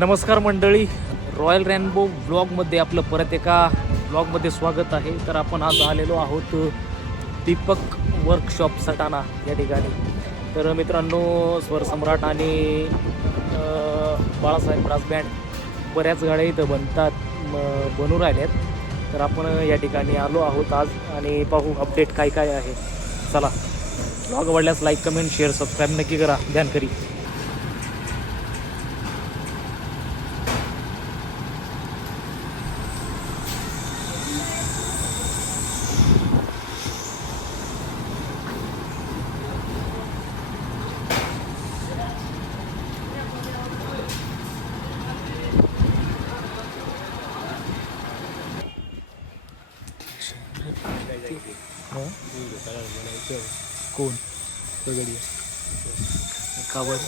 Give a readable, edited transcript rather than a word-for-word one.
नमस्कार मंडळी, royal rainbow ब्लॉगमध्ये आपलं परत एका ब्लॉगमध्ये स्वागत आहे. तर आपण आज आलेलो आहोत दीपक वर्कशॉप सटाणा या ठिकाणी. तर मित्रांनो, स्वरसम्राट आणि बाळासाहेब ब्रास बँड बऱ्याच गाड्या इथं बनू राहिल्यात. तर आपण या ठिकाणी आलो आहोत आज आणि पाहू अपडेट काय काय आहे. चला, ब्लॉग आवडल्यास लाईक, कमेंट, शेअर, सबस्क्राईब नक्की करा. जानकारी कोण पगडी कावड